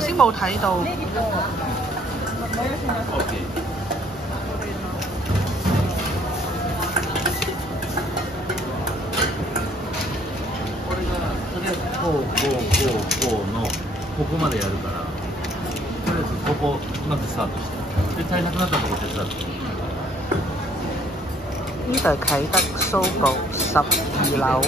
頭先冇睇到。のここまでやるからとりあえずここまずスタートしてで足りなくなったところ手伝って。呢度啟德蘇局12樓。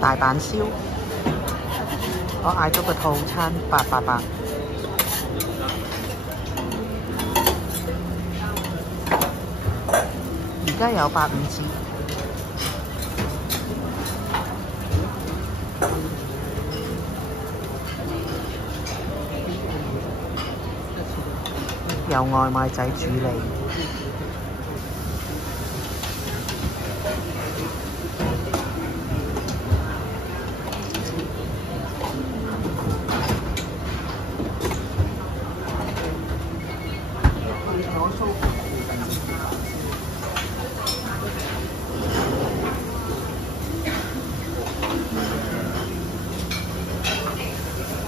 大阪燒，我嗌咗個套餐888，而家有85支。有外賣仔主理。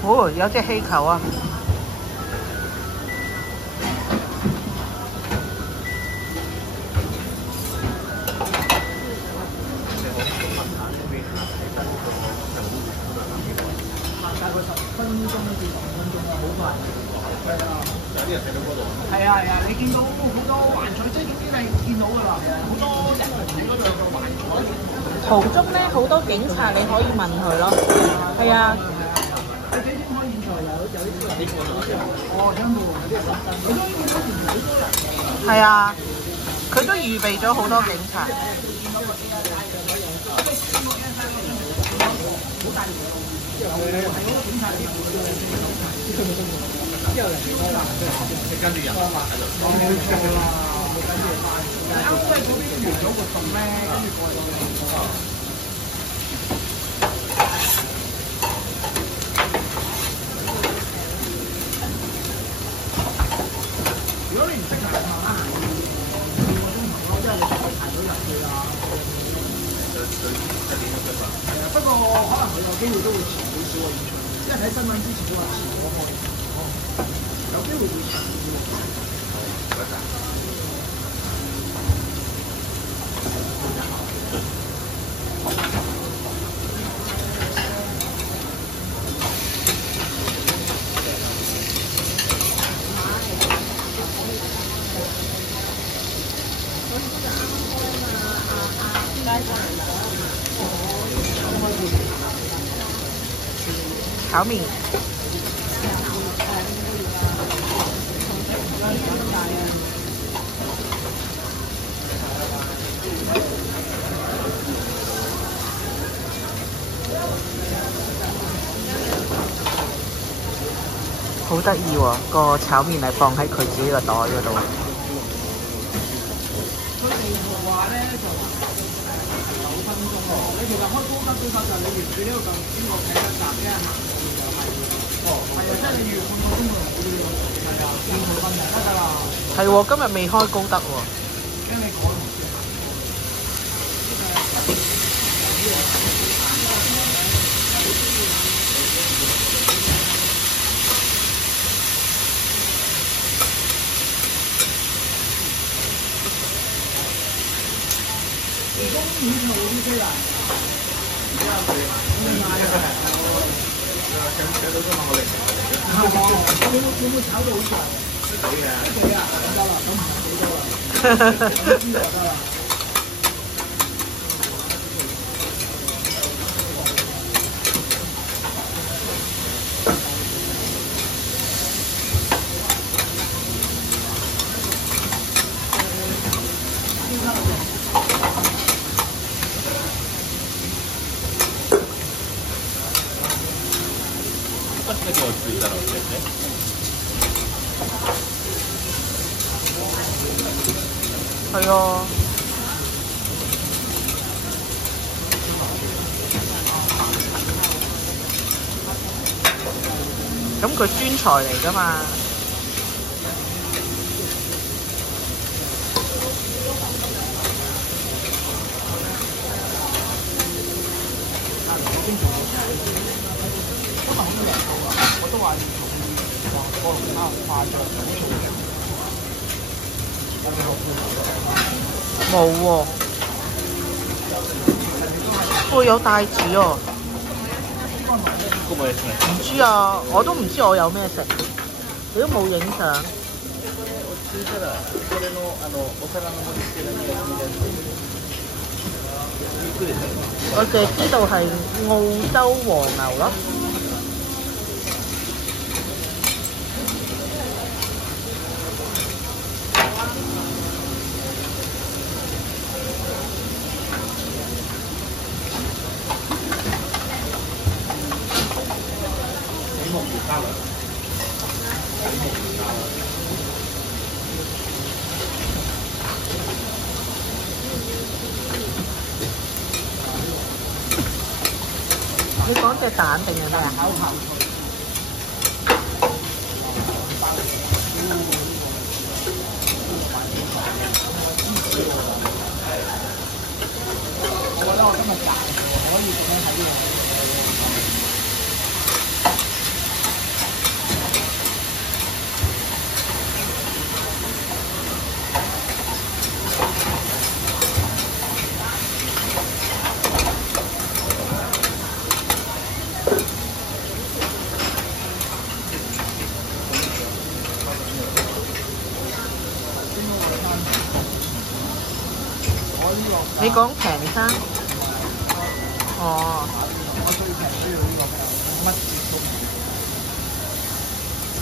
哦，有隻氣球啊！係啊，你見到好多環彩，即係總之你見到㗎啦，好多人喺嗰度有個環彩。途中咧好多警察，你可以問佢咯。係啊。你幾點開演唱有啲人？哦，聽到有啲人佢都見到好多人。係啊，佢都預備咗好多警察。之後嚟即跟住人喺度。冇錯啦，冇跟住翻。啱即係嗰邊完咗活動咧，跟住過到如果你唔識行慢慢行，半個鐘頭咯，因為你可以排到入去啊。係啊，不過可能佢有機會都會遲少少嘅演唱會，因為睇新聞之前都話遲咗開。有機會會長啲喎。炒麵。好得意喎，個炒麵係放喺佢自己個袋嗰度。佢哋話咧就9分鐘喎，你其實開高德最快就係你沿住呢個啟德站一行就係。哦，係啊，即係你預半個鐘頭到呢個。係啊，半個鐘就得㗎啦。係喎，今日未開高德喎。驚你趕唔切。演唱會啲飛啊！請到今日我哋。會唔會炒到好貴？得幾啊？得幾啊？咁得啦，咁唔係幾多啦？知就得啦。少しだけ落ち着いたら OK ですね。係啊。咁佢專才嚟㗎嘛。我都話個龍蝦快咗冇喎，會有帶子喎。唔知啊，我都唔知我有咩食，你都冇影相。我淨係知道係澳洲和牛咯。你講隻蛋定係咩啊？我覺得我今日賺可以咁樣睇呢樣。你講平生？哦。我最平需要呢個乜節都冇，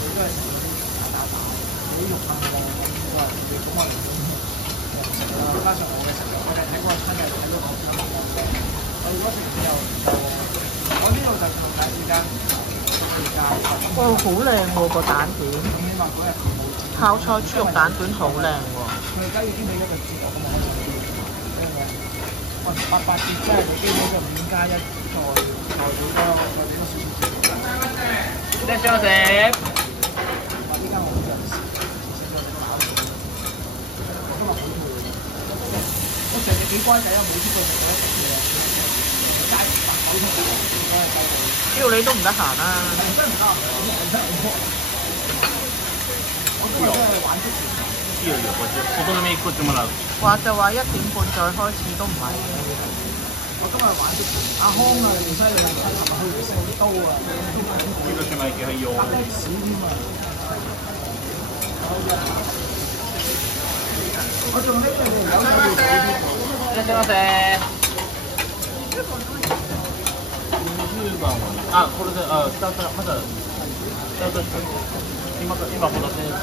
你都係食嗰啲打打，你肉份喎，應該你咁我食啦，加上我嘅食量，我哋睇嗰個親嘅睇到我差唔多。我如果食完之後，我呢度就仲睇而家而家。哇，好靚喎個蛋卷！起碼嗰日佢冇泡菜豬肉蛋卷好靚喎。佢而家已經俾咗個字我咁啊！88折即係佢基本上5+1再幾多少いらっしゃいませ。依家我好有時，我成日幾乖仔啊，冇出過食過一隻嘢，街白狗出嚟，只要你都唔得閒啦。真唔得，我都係真係玩足球。いいよいいよ、こっちお好みこっちもらう。話就話1點半再開始都唔係嘅。我今日玩足球，阿康啊，仲犀利啊，係咪去成刀啊？呢個係咪叫係用？少添啊！我仲拎住條友喺度いらっしゃいませ。10番はこれでスターターまだスターター今ほどス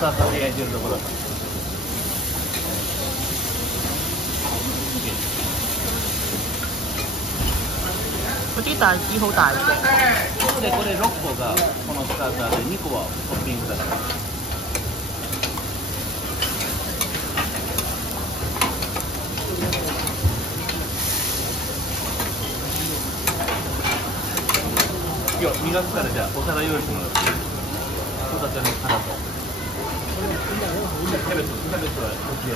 ターターで焼いてるところだった。嗰啲帶子好大隻。でこれ6個がこのスターターで2個はトッピングだから。いや、2月からじゃあお皿用意してもらって。ホタテの殻と。キャベツはこっちへ。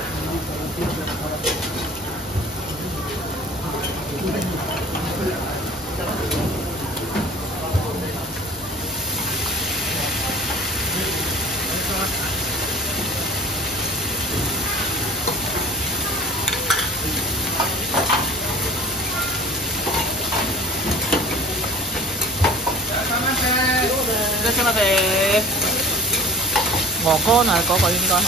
いらっしゃいませ。鵝肝啊，嗰個應該係。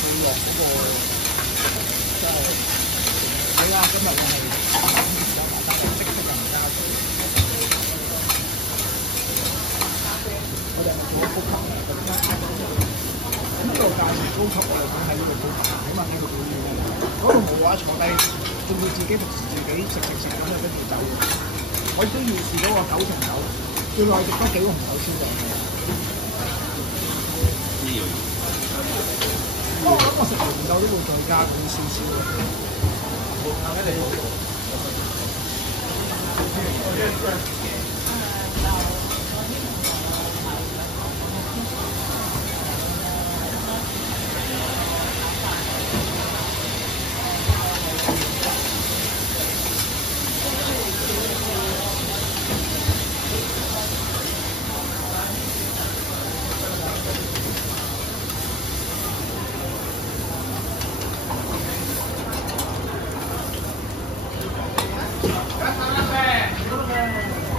佢落嗰個真係睇下今日係即刻人加水。我哋係咪做咗高級啊？呢度價錢高級，我哋想喺呢度做，起碼喺度表演。嗰度冇話坐低。仲要自己服侍自己食咁就跟住走。我都要試到個9成9，要內地多幾個紅酒先得。呢樣。不過我諗我食紅酒都會再加咁少少嘅。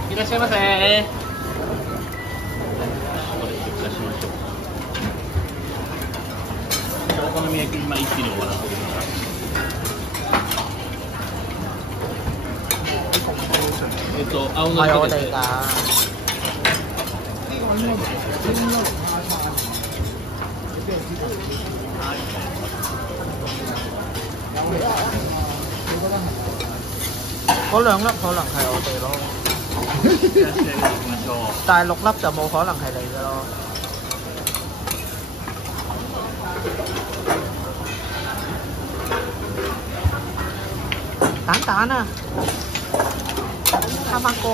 いらっしゃいませ。これ出しましょう。お好み焼き今一気に終わらせてください。青のり係我と哋㗎。呢個應該龍蝦餐，你邊度知道？你覺得係？嗰2粒可能係我哋咯，但係6粒就冇可能係你嘅咯。蛋啊！參翻歌。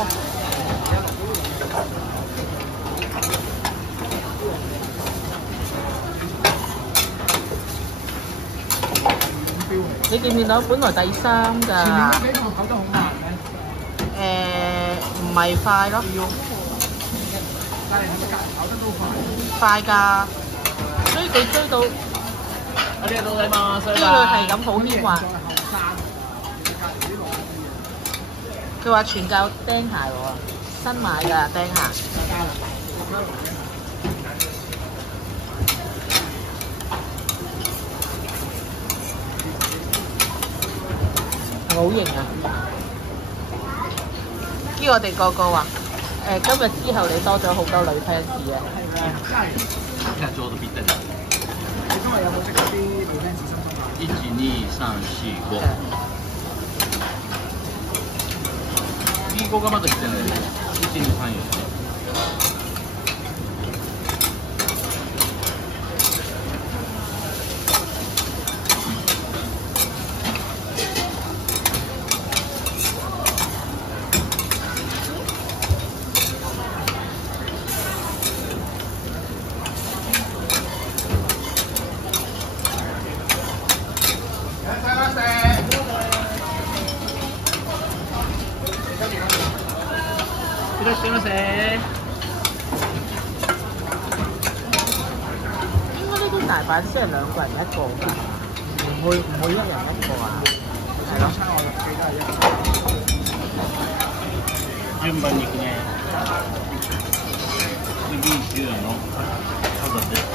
你見唔見到？本來第3㗎。前面嗰幾個跑得好慢嘅。唔係快咯。但係係咪隔離跑得都快？快㗎，追到。ありがとうございます。追到係咁好牽話。佢話全教釘鞋喎，新買㗎釘鞋。係咪好型啊？呢個我哋個個話今日之後你多咗好多女 fans 嘅。今日ちょうどぴったり。你今日有冇識啲女 fans 新新買？1、2、3、4、5。B5がまだ来てないです。1、2、3、4。いらっしゃいませ。應該呢啲大阪先係2個人1個㗎，唔會1人1個啊？係咯。順番に行くね。次10の飾って。